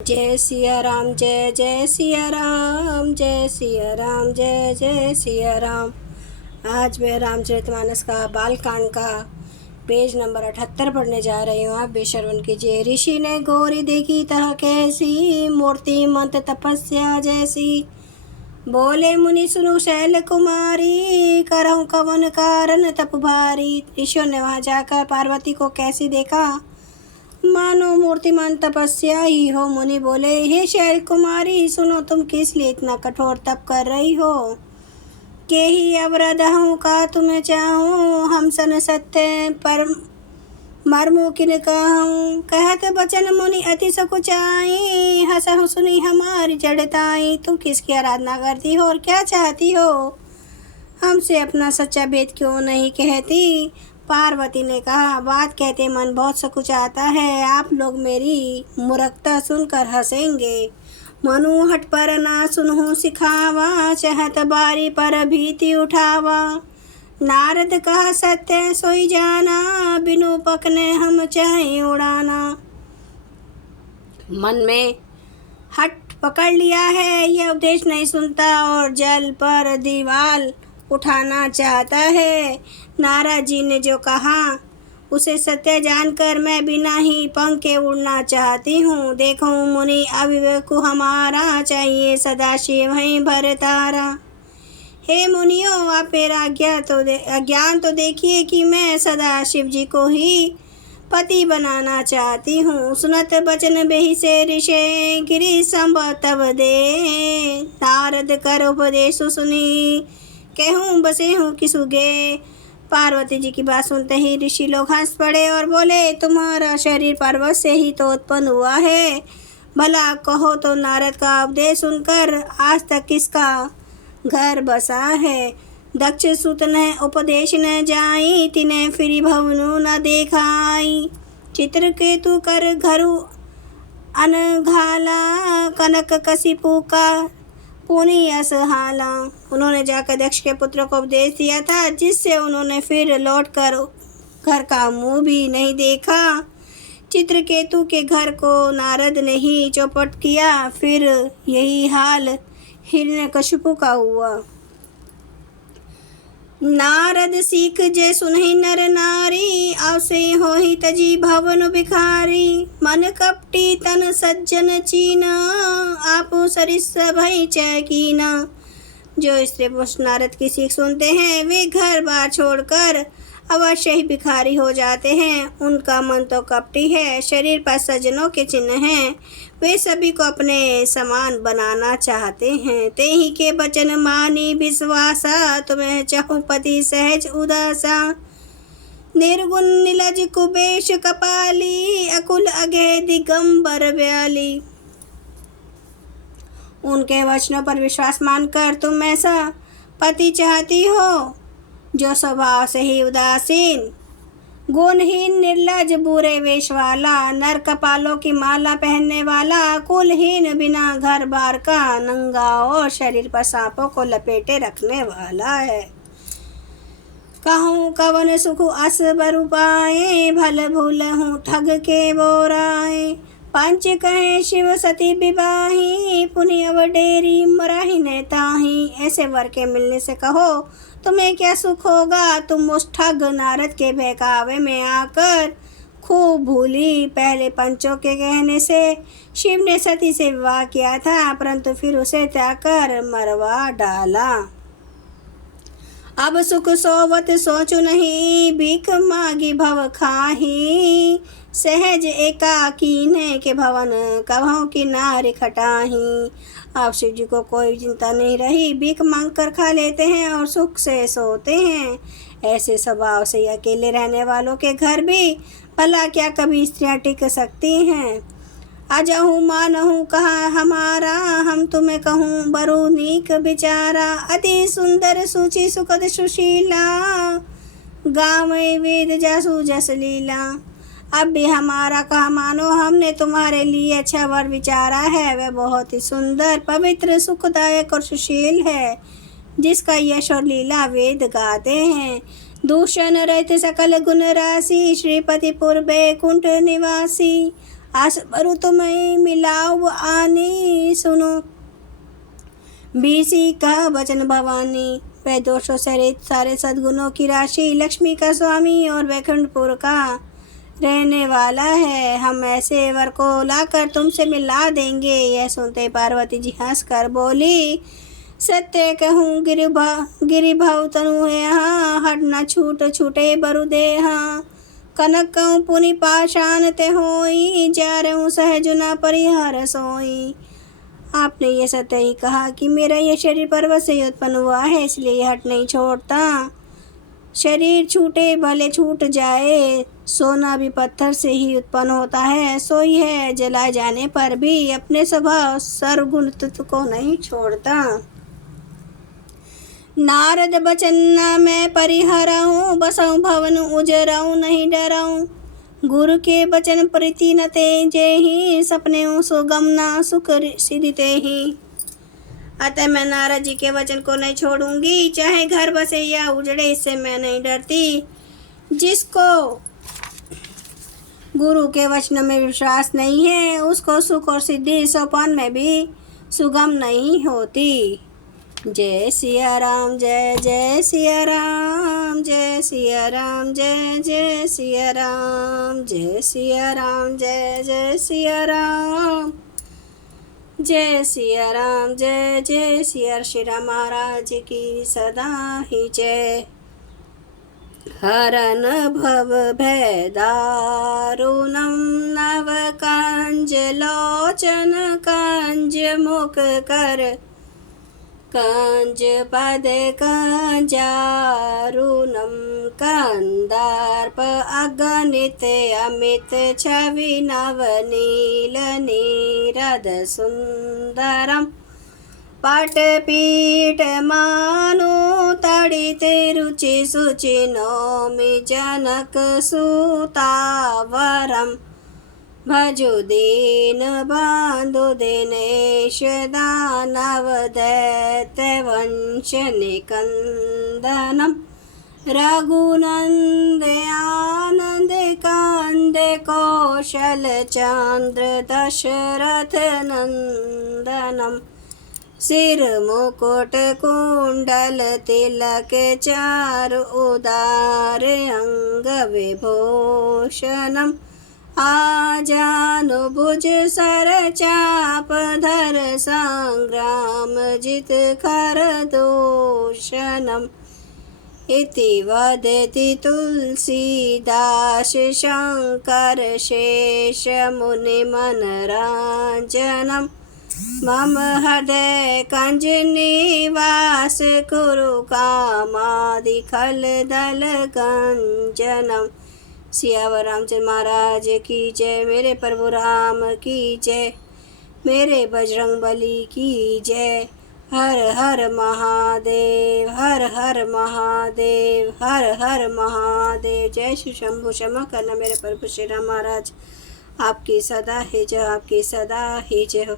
जय सिया राम, जय जय सिया राम, जय सिया राम, जय जय सिया राम। आज मैं रामचरितमानस का बालकांड का पेज नंबर 78 पढ़ने जा रही हूँ। आप भी श्रवण कीजिए। ऋषि ने गौरी देखी तह कैसी, मूर्ति मंत तपस्या जैसी। बोले मुनि सुनु शैल कुमारी, करहूँ कवन कारण तप भारी। ऋषियों ने वहाँ जाकर पार्वती को कैसी देखा, मानो मूर्तिमान तपस्या ही हो। मुनि बोले, हे शैल कुमारी, सुनो तुम किस लिए इतना कठोर तप कर रही हो। के ही अवरद हूँ का तुम्हें चाहूँ, हम सन सत्य पर मर्मु किन कहूँ। कहत बचन मुनि अति सकुचाई, हसहु सुनी हमारी जड़ताई। तुम किसकी आराधना करती हो और क्या चाहती हो, हमसे अपना सच्चा भेद क्यों नहीं कहती। पार्वती ने कहा, बात कहते मन बहुत सकुचाता है। आप लोग मेरी मूर्खता सुनकर हंसेंगे। मनु हट पर ना सुनहु सिखावा, चाहत बारी पर भीति उठावा। नारद कहा सत्य सोई जाना, बिनु पकने हम चाहे उड़ाना। मन में हट पकड़ लिया है, यह उपदेश नहीं सुनता और जल पर दीवाल उठाना चाहता है। नारद जी ने जो कहा उसे सत्य जानकर मैं बिना ही पंख के उड़ना चाहती हूँ। देखो मुनि अविवेक हमारा, चाहिए सदाशिव वहीं भर तारा। हे मुनियों, आप मेरा अज्ञान तो देखिए कि मैं सदाशिव जी को ही पति बनाना चाहती हूँ। सुनत बचन बेहि से ऋषि, गिरि संभव तब दे। नारद कर उपदेश सुनी, कहूँ बसे हूँ किसुगे। पार्वती जी की बात सुनते ही ऋषि लोग हंस पड़े और बोले, तुम्हारा शरीर पर्वत से ही तो उत्पन्न हुआ है। भला कहो तो नारद का उपदेश सुनकर आज तक किसका घर बसा है। दक्ष सुत ने उपदेश न जाई, तिने फिर भवनु न देखाई। चित्रकेतु कर घरु अनघाला, कनक कशिपु का पुनि असहाला। उन्होंने जाकर दक्ष के पुत्र को उपदेश दिया था, जिससे उन्होंने फिर लौटकर घर का मुंह भी नहीं देखा। चित्रकेतु के घर को नारद ने ही चौपट किया, फिर यही हाल हिरण्यकशिपु का हुआ। नारद सीख जे सुनहि नर नारी, आवसे होहि तजी भवन भिखारी। मन कपटी तन सज्जन चीना, आपो सरिस भई चकीना। जो स्त्री पुरुष नारद की सीख सुनते हैं वे घर बार छोड़कर अवश्य ही भिखारी हो जाते हैं। उनका मन तो कपटी है, शरीर पर सज्जनों के चिन्ह हैं। वे सभी को अपने समान बनाना चाहते हैं। ते ही के बचन मानी विश्वासा, तुम्हें चहु पति सहज उदासा। निर्गुण नीलज कुबेश कपाली, अकुल अगे दिगंबर ब्याली। उनके वचनों पर विश्वास मानकर तुम ऐसा पति चाहती हो जो स्वभाव से ही उदासीन, गुणहीन, निर्लज, बुरे वेश वाला, नर कपालों की माला पहनने वाला, कुलहीन, बिना घर बार का, नंगा और शरीर पर सांपों को लपेटे रखने वाला है। कहूँ कवन सुख अस बरु पाए, भल भूल हूँ ठग के बोराए। पंच कहे शिव सती विवाही, पुनि अवडेरी मराही ने ताही। ऐसे वर के मिलने से कहो तुम्हें क्या सुख होगा। तुम उस ठग नारद के बहकावे में आकर खूब भूली। पहले पंचों के कहने से शिव ने सती से विवाह किया था, परंतु फिर उसे त्याग कर मरवा डाला। अब सुख सोवत सोचु नहीं, भीख मागी भव खाही। सहज एकाकीन के भवन, कभों की नारी खटाही। अब शिव जी को कोई चिंता नहीं रही, भीख मांग कर खा लेते हैं और सुख से सोते हैं। ऐसे स्वभाव से अकेले रहने वालों के घर भी भला क्या कभी स्त्रियां टिक सकती हैं। अजहू मानहू कहा हमारा, हम तुम्हें कहूँ बरु नीक बिचारा। अति सुंदर सुचि सुखद सुशीला, गाँव वेद जासु जस लीला। अब भी हमारा कहा मानो, हमने तुम्हारे लिए अच्छा वर विचारा है। वह बहुत ही सुंदर, पवित्र, सुखदायक और सुशील है, जिसका यश और लीला वेद गाते हैं। दूषण रहित सकल गुण राशि, श्रीपति पुर बैकुंठ निवासी। आस बरु तुम्हें मिलाओ आने सुनो। बीसी का वचन भवानी, वह दोषों से रहित सारे सद्गुणों की राशि, लक्ष्मी का स्वामी और वैकुंठपुर का रहने वाला है। हम ऐसे वर को लाकर तुमसे मिला देंगे। यह सुनते पार्वती जी हंसकर बोली, सत्य कहूँ गिरिभाव तनु है यहाँ, हट न छूट छूटे बरु देहा। कनक कहूँ पुनि पाषाण ते होई, जा रहूँ सहज न परिहार सोई। आपने ये सत्य ही कहा कि मेरा यह शरीर पर्वत से उत्पन्न हुआ है, इसलिए यह हट नहीं छोड़ता। शरीर छूटे भले छूट जाए, सोना भी पत्थर से ही उत्पन्न होता है। सोई है जलाए जाने पर भी अपने स्वभाव सर्वगुण तत्व को नहीं छोड़ता। नारद बचन न मैं परिहराऊं, बसाऊं भवन उजराऊं नहीं डराऊं। गुरु के बचन प्रीति न तेजे ही, सपने सुगम न सुख सिद्धि ते ही। अतः मैं नारद जी के वचन को नहीं छोड़ूंगी, चाहे घर बसे या उजड़े, इससे मैं नहीं डरती। जिसको गुरु के वचन में विश्वास नहीं है, उसको सुख और सिद्धि सोपान में भी सुगम नहीं होती। जय सिया राम, जय जय सिया राम, जय सिया राम, जय जय सिया राम, जय सिया राम, जय जय सिया राम, जय सिया राम, जय जय सिया। श्री राम महाराज की सदा ही जय। हरन भव भय दारुणं, नव कंज लोचन कंज मुख कर, कंज पद कंजारुणं, कंदार्प अगणित अमित छवि नवनील नीरद सुंदरम। पटपीठ मानो तड़ित रुचि सुचि, नौमि जनक सुतावरम। भजु दीन बंधु दिनेश, दानव दैत्य वंश निकंदनम। रघुनंद आनंद कांद कौशल चंद्र, दशरथ नंदनम। सिर मुकुट कुंडल तिलक, चारु उदार अंग विभूषणम। आजानुभुज सर चाप धर, संग्राम जित खर दूषणम। इति वदति तुलसीदास, शंकर शेष मुनि मनरांजनम। मम हृदय कंज निवास, कुरु कामादि खल दल गंजनम। सियावर रामचंद्र महाराज की जय। मेरे प्रभु राम की जय। मेरे बजरंग बली की जय। हर हर महादेव, हर हर महादेव, हर हर महादेव। जय श्री शंभु। क्षमा करना मेरे प्रभु श्री राम महाराज। आपकी सदा ही जय, आपकी सदा ही जय हो।